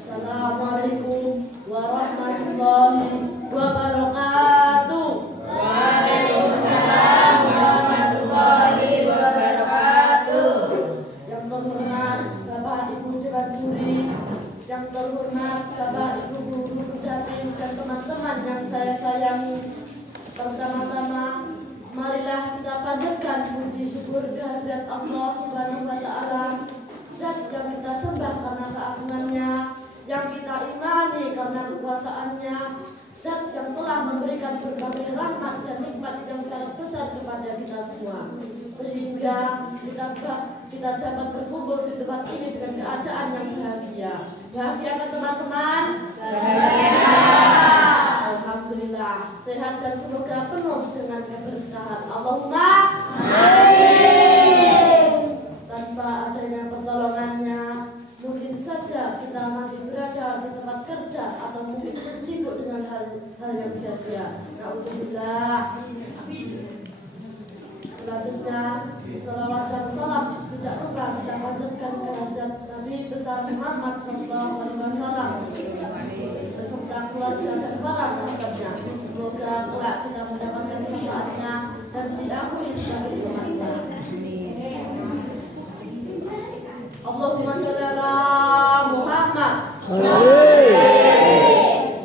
Assalamualaikum warahmatullahi wabarakatuh. Waalaikumsalam warahmatullahi wabarakatuh. Yang terhormat Bapak Ibu Dewan Juri, yang terhormat Bapak Ibu Guru Dapil dan teman-teman yang saya sayangi. Pertama-tama, marilah kita panjatkan puji syukur kehadirat Allah Subhanahu wa Ta'ala, Zat yang kita sembah karena keagungannya, yang kita imani karena kekuasaannya, Zat yang telah memberikan berbagai rahmat dan nikmat yang sangat besar kepada kita semua, sehingga kita dapat berkumpul di tempat ini dengan keadaan yang bahagia. Bahagia kan teman-teman? Bahagia. Alhamdulillah, sehat dan semoga penuh dengan keberkahan. Allahumma amin. Tanpa adanya pertolongannya, mungkin saja kita masih berada di tempat kerja atau mungkin sibuk dengan hal yang sia-sia. Alhamdulillah. Selanjutnya, salawat dan salam tidak lupa kita panjatkan kehadirat Nabi besar Muhammad SAW beserta keluarga dan para sahabatnya. Semoga kelak kita mendapatkan syafaatnya dan diakui sebagai umatnya. Allahumma sholli ala Muhammad.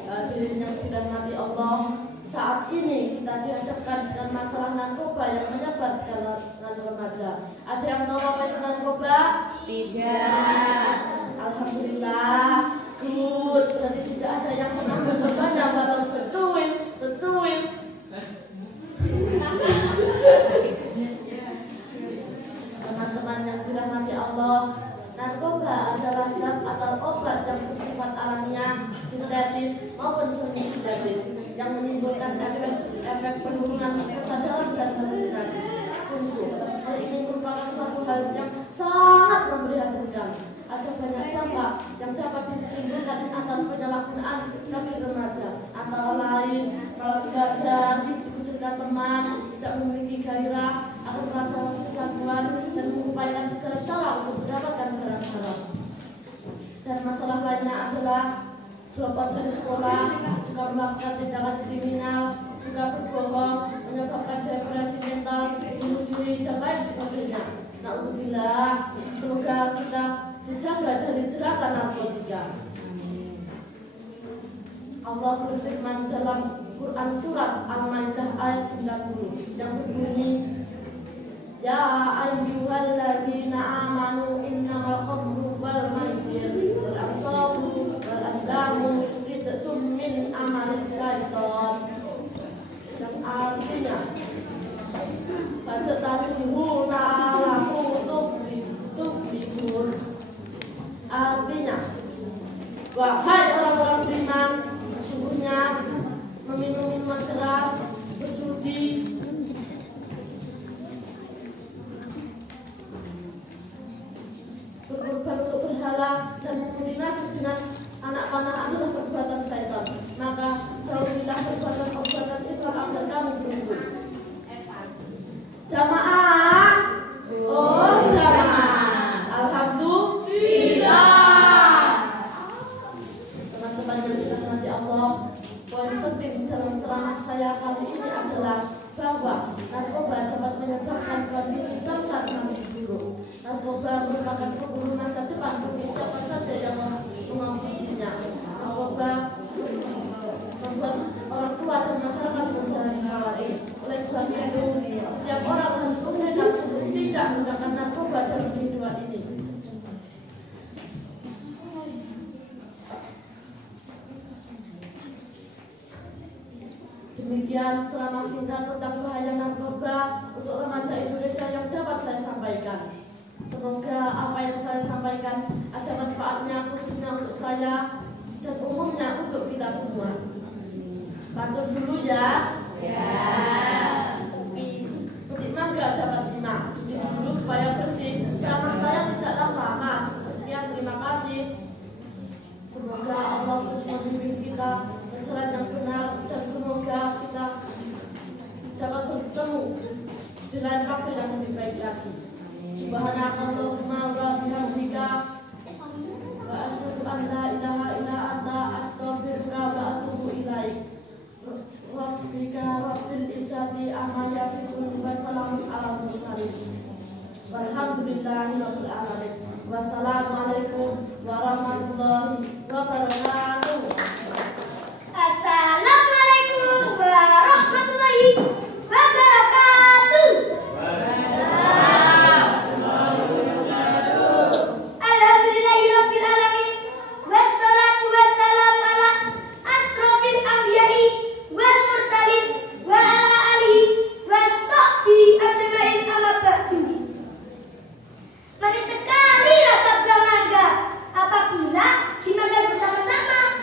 Hadirin yang dirahmati Allah, saat ini kita dihadapkan dengan masalah narkoba yang menyebar di kalangan remaja. Ada yang tahu apa itu narkoba? Tidak. Alhamdulillah, good. Berarti tidak ada yang pernah mencobanya walau secuil. Teman-teman yang dirahmati Allah, narkoba adalah zat atau obat yang bersifat alamiah, sintetis maupun semi sintetis yang menimbulkan efek penurunan kesadaran dan halusinasi. Sungguh, hal ini merupakan suatu hal yang sangat memprihatinkan. Ada banyak dampak yang dapat ditimbulkan atas penyalahgunaan bagi remaja, antara lain kalau belajar, dikucilkan teman, tidak memiliki gairah, akan merasa gangguan dan mengupayakan segala cara untuk mendapatkan barang haram. Dan masalah lainnya adalah drop out dari sekolah, juga melakukan tindakan kriminal, juga berbohong, menyebabkan depresi mental, bunuh diri, dan lain sebagainya. Na'udzubillah, semoga kita dijaga dari jeratan narkotika. Allah berfirman dalam Quran surat Al-Maidah ayat 90 yang berbunyi, Ya ayyuhalladzina amanu innamal khamru wal maisir wal ansabu wal azlamu rijsun min amalis syaitan. Yang artinya fajtanibuna lahu tuflihun. Artinya, wahai orang-orang beriman, sesungguhnya meminum minuman keras, berjudi, berkorban untuk berhala, dan mengundi dengan anak panah adalah perbuatan syaitan. Maka jauhilah perbuatan itu agar kamu beruntung. Jamaah, oh jamaah, alhamdulillah. Teman-teman yang dirahmati Allah, poin penting dalam ceramah saya kali ini adalah bahwa narkoba dapat menyebabkan kondisi bangsa semakin buruk. Narkoba merupakan pembunuh masa depan bagi siapa saja yang mengonsumsinya. Narkoba membuat orang tua dan masyarakat menjadi khawatir. Oleh sebab itu, setiap orang harus bertekad untuk tidak menggunakan narkoba dalam kehidupan ini. Demikian ceramah singkat tentang bahaya narkoba untuk remaja Indonesia yang dapat saya sampaikan. Semoga apa yang saya sampaikan ada manfaatnya khususnya untuk saya dan umumnya untuk kita semua. Pantun dulu ya. Petik mangga dapat 5. Cuci dulu supaya bersih. Ceramah saya tidaklah lama. Sekian, terima kasih. Semoga Allah terus membimbing kita ke jalan yang benar dan semoga kita dapat bertemu di lain waktu yang lebih baik lagi. Subhanakallahumma wa bihamdika wa asyhadu an la ilaha Alhamdulillahirabbil alamin. Wassalamualaikum warahmatullahi wabarakatuh. Assalamualaikum warahmatullahi wabarakatuh. Alhamdulillahirabbil alamin. Wassalatu wassalamu ala asrofil anbiya'i wal mursalin wa ala alihi washabbihi ajmain amma ba'du. Manis sekali rasa bangga apabila kita bersama-sama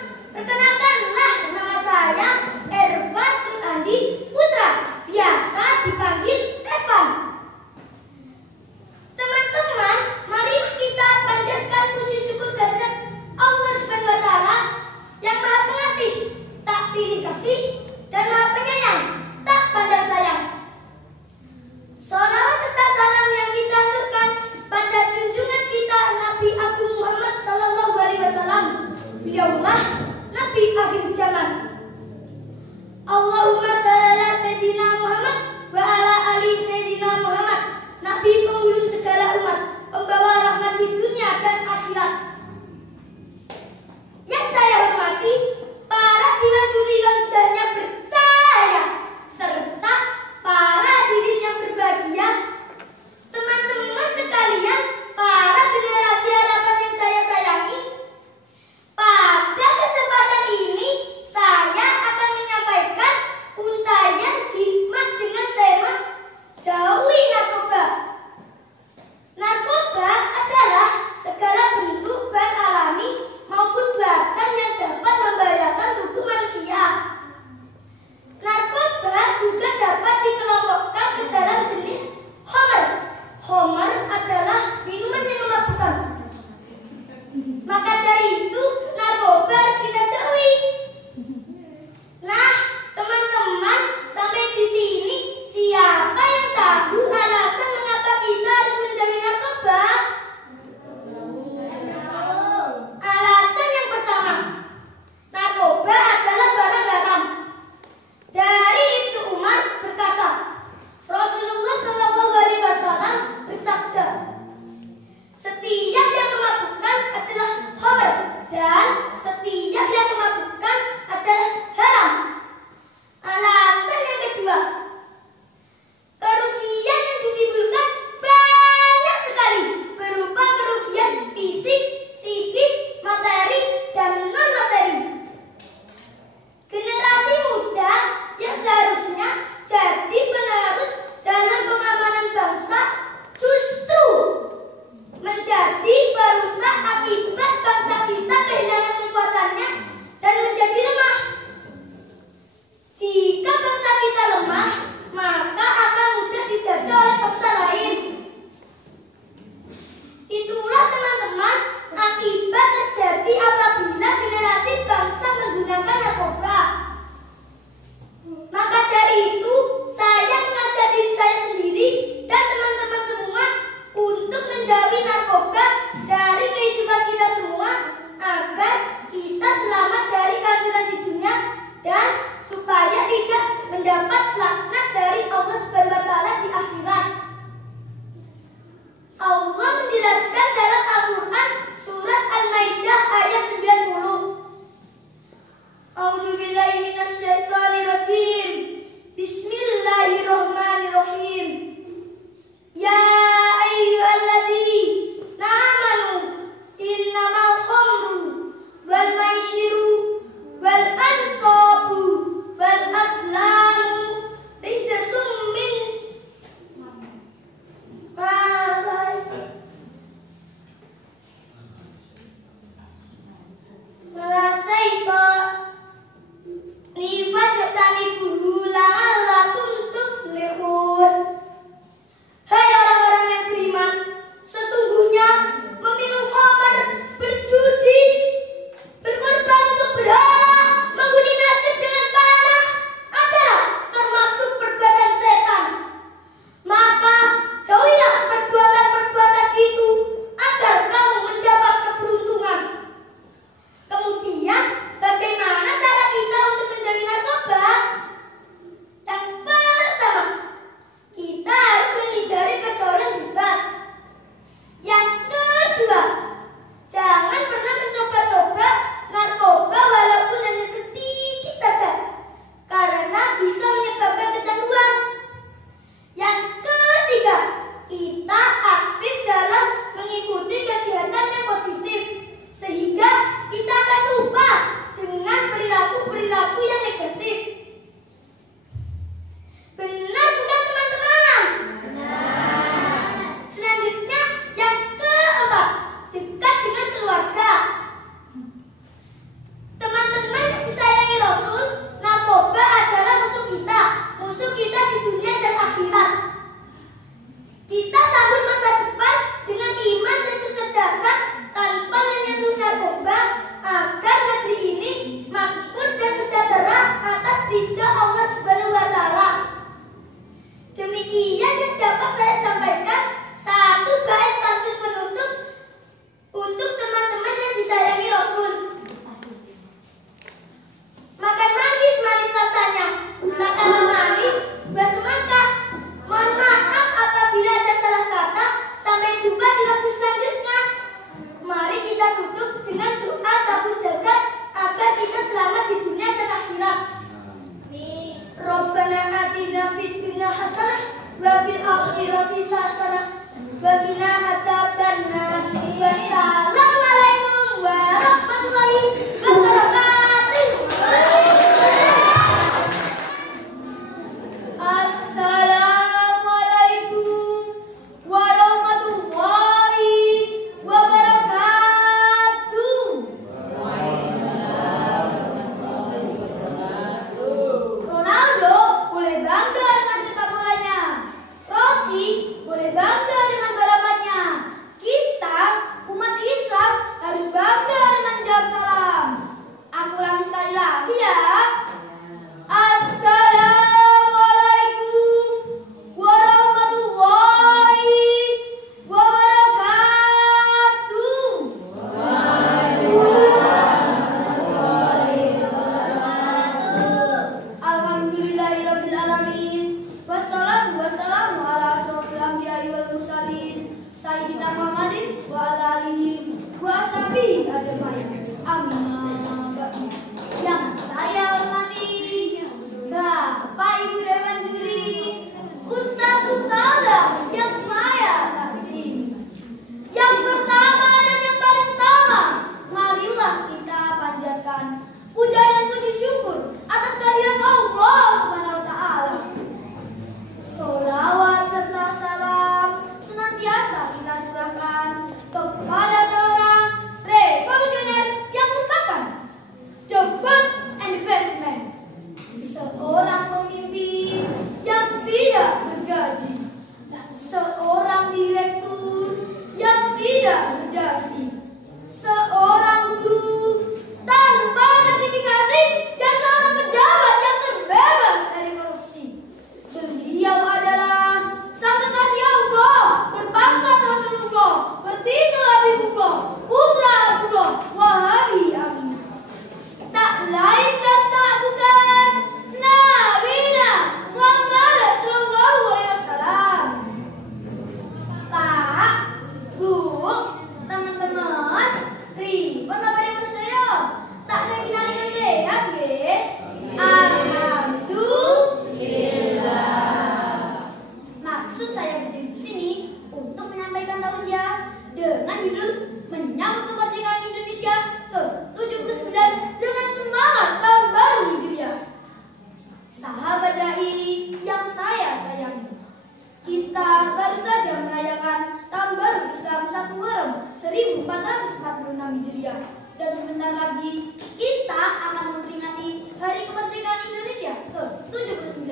Dan sebentar lagi kita akan memperingati Hari Kemerdekaan Indonesia ke-79.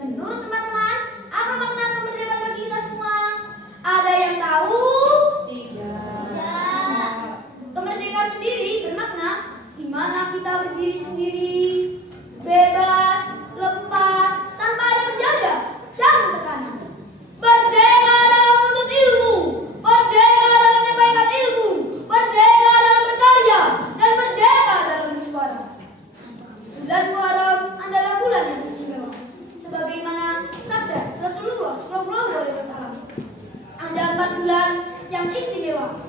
Menurut teman-teman, apa makna kemerdekaan bagi kita semua? Ada yang tahu? Tidak. Kemerdekaan sendiri bermakna di mana kita berdiri sendiri, bebas, lepas, tanpa ada penjaga dan tekanan. Merdeka dalam menuntut ilmu, merdeka dalam menyampaikan ilmu, merdeka dalam berkarya, dan merdeka dalam bersuara. Bulan Muharram adalah bulan yang istimewa. Sebagaimana sabda Rasulullah SAW, ada 4 bulan yang istimewa,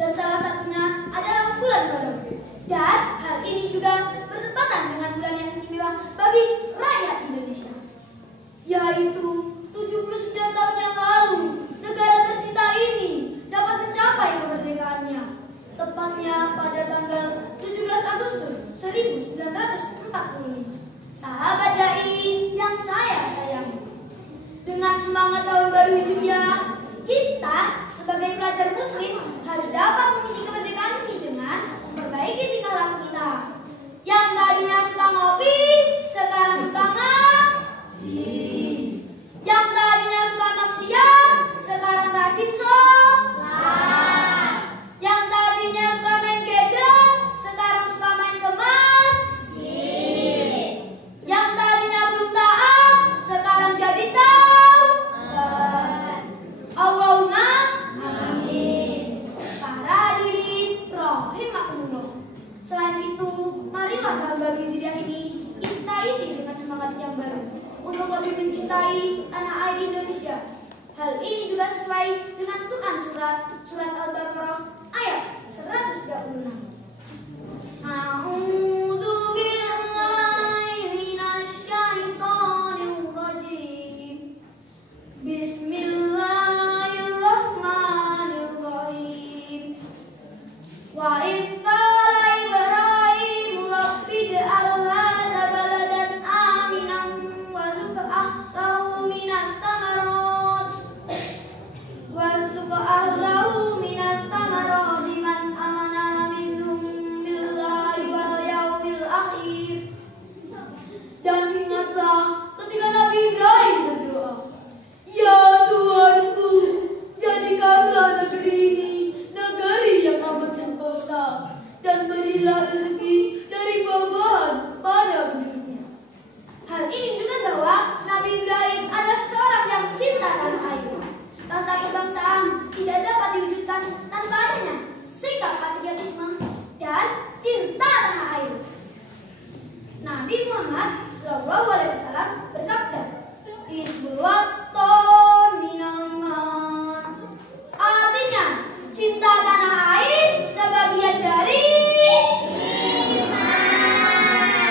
dan salah satunya adalah bulan Muharram. Dan hal ini juga bertepatan dengan bulan yang istimewa bagi rakyat Indonesia, yaitu 79 tahun yang lalu negara tercinta ini dapat mencapai kemerdekaannya, tepatnya pada tanggal 17 Agustus 1945. Sahabat dai yang saya sayangi, dengan semangat tahun baru Hijriah, kita sebagai pelajar muslim harus dapat mengisi kemerdekaan ini dengan memperbaiki tingkah laku kita. Yang tadinya suka ngopi, sekarang suka ngaji. Yang tadinya suka maksiat, sekarang rajin sholat. Yang tadinya suka main gadget, sekarang suka main ke masjid. Yang tadinya belum taat, sekarang jadi taubat. Allahumma amin. Para hadirin rahimakumullah. Selain itu, marilah tahun baru Hijriah ini kita isi dengan semangat yang baru untuk lebih mencintai tanah air Indonesia. Hal ini juga sesuai dengan Quran surat Al-Baqarah ayat 136. A'udzu billahi minasyaitonir rajim. Bismillahirrahmanirrahim. Wa idh qala Ibrahim rabbi ij'al hadza baladan aminan warzuq ahlahu minas samarati man amana minhum billahi wal yaumil akhir. Dan ingatlah ketika Nabi Ibrahim berdoa, "Ya Tuhanku, jadikanlah negeri ini negeri yang amat sentosa, dan berilah rezeki dari buah-buahan pada penduduknya." Hal ini menunjukkan bahwa Nabi Ibrahim adalah seseorang yang cinta tanah air. Rasa kebangsaan tidak dapat diwujudkan tanpa adanya sikap patriotisme dan cinta tanah air. Nabi Muhammad SAW bersabda, "Isbu'atun minal iman." Artinya, cinta tanah air sebagian dari iman.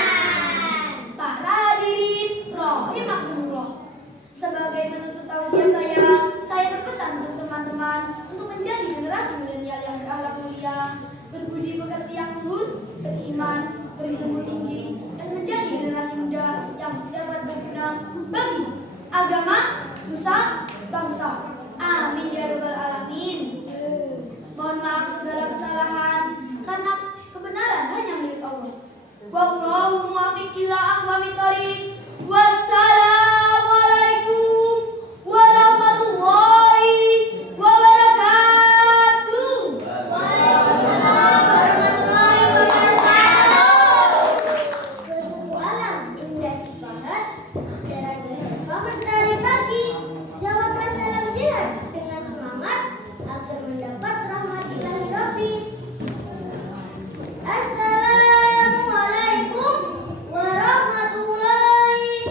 Para hadirin rahimakumullah. Sebagai penutup tausiah saya berpesan untuk teman-teman untuk menjadi generasi milenial yang berakhlak mulia, berbudi pekerti yang luhur, beriman, berilmu tinggi, dan menjadi generasi muda yang dapat berguna bagi agama, nusa, bangsa. Amin ya rabbal alamin. Mohon maaf segala kesalahan, karena kebenaran hanya milik Allah. Wallahu muwaffiq ila aqwamit thoriq. Wassalamualaikum warahmatullahi wabarakatuh. Waalaikumsalam warahmatullahi wabarakatuh. Alam indah banget. Jalan mentari pagi. Jawablah salam jihad dengan semangat agar mendapat rahmat ilahi Rabbi. Assalamualaikum warahmatullahi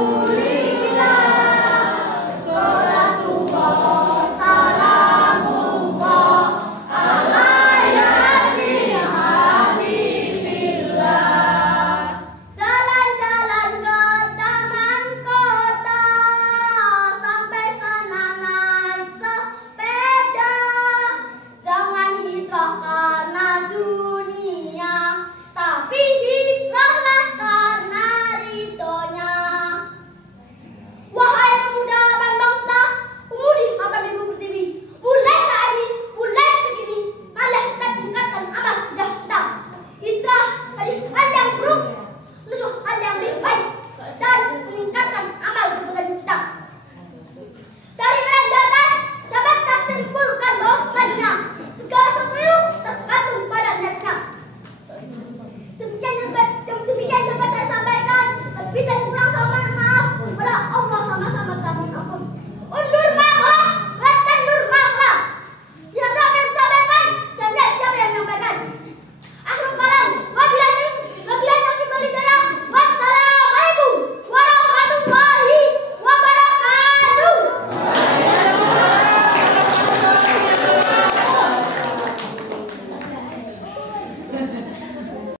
Guru